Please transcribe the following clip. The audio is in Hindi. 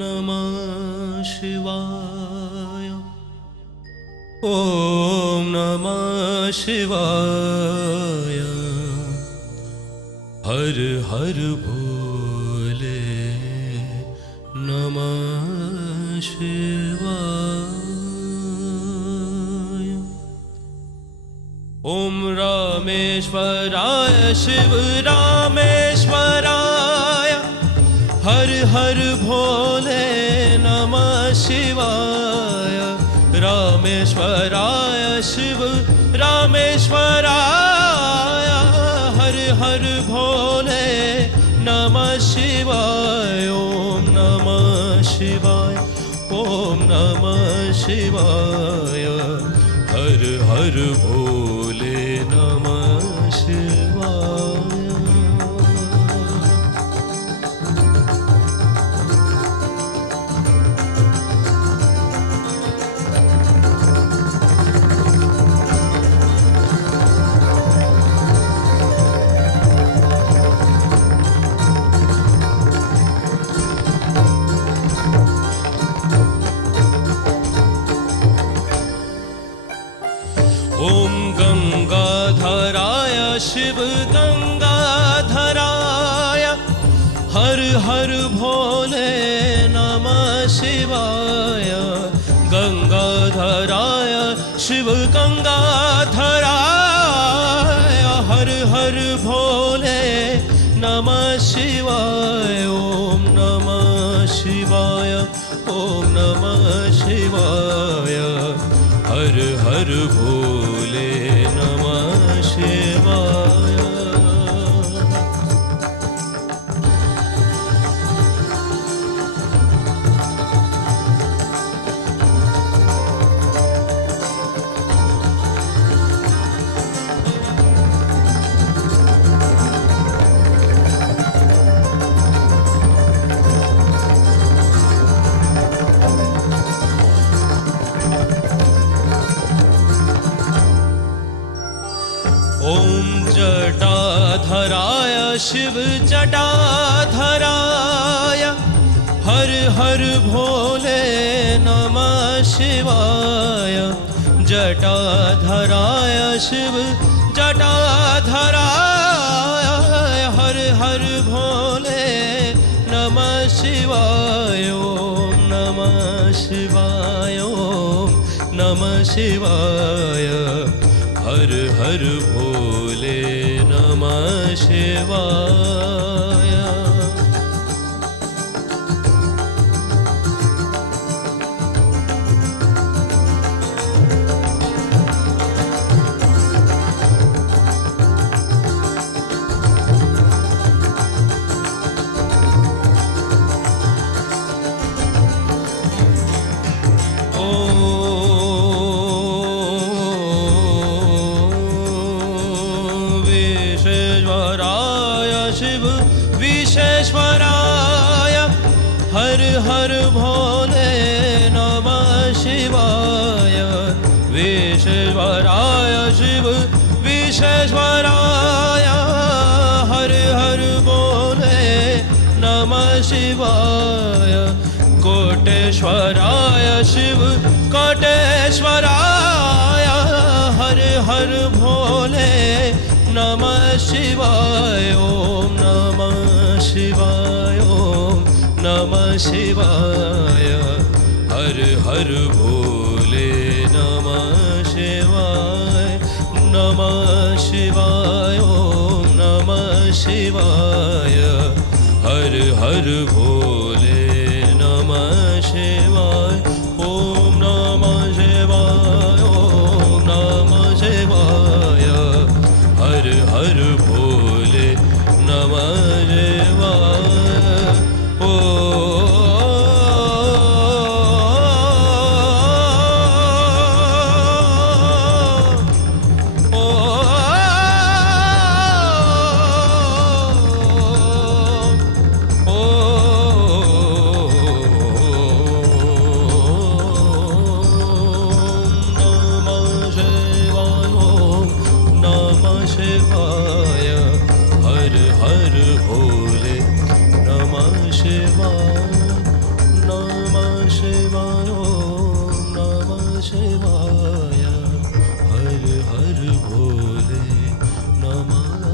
नमः शिवाय। ॐ नमः शिवाय। हर हर भोले नमः शिवाय। ॐ रामेश्वराय शिव रामेश्वराय। हर हर भोले नमः शिवाय। रामेश्वराय शिव रामेश्वराय। हर हर भोले नमः शिवाय। ॐ नमः शिवाय। ॐ नमः शिवाय। हर हर भोले नमः शिवाय। ॐ गंगाधराय शिव गंगाधराय। हर हर भोले नमः शिवाय। गंगाधराय शिव गंगाधराय। हर हर भोले नमः शिवाय। ॐ नमः शिवाय। ॐ नमः शिवाय। हर हर भोले नमः शिवाय। ॐ जटाधराय शिव जटाधराय। हर हर भोले नमः शिवाय। जटाधराय शिव जटाधराय। हर हर भोले नमः शिवाय। ॐ नमः शिवाय। ॐ नमः शिवाय। हर हर भोले नमः शिवाय। शिव विश्वेश्वराय। हर हर भोले नमः शिवाय। विश्वेश्वराय शिव विश्वेश्वराय। हर हर भोले नमः शिवाय। कोटेश्वराय शिव कोटेश्वराय। हर हर भोले नमः शिवाय। ॐ नमः शिवाय। ॐ नमः शिवाय। हर हर भोले नमः शिवाय। नमः शिवाय। ॐ नमः शिवाय। हर हर भोले नमः शिवाय। ॐ नमः शिवाय। ॐ नमः शिवाय। हर हर भोले नमः शिवाय। ओ ओ हर भोले नमः शिवाय नमः शिवाय ओम नमः शिवाय हर हर भोले नमः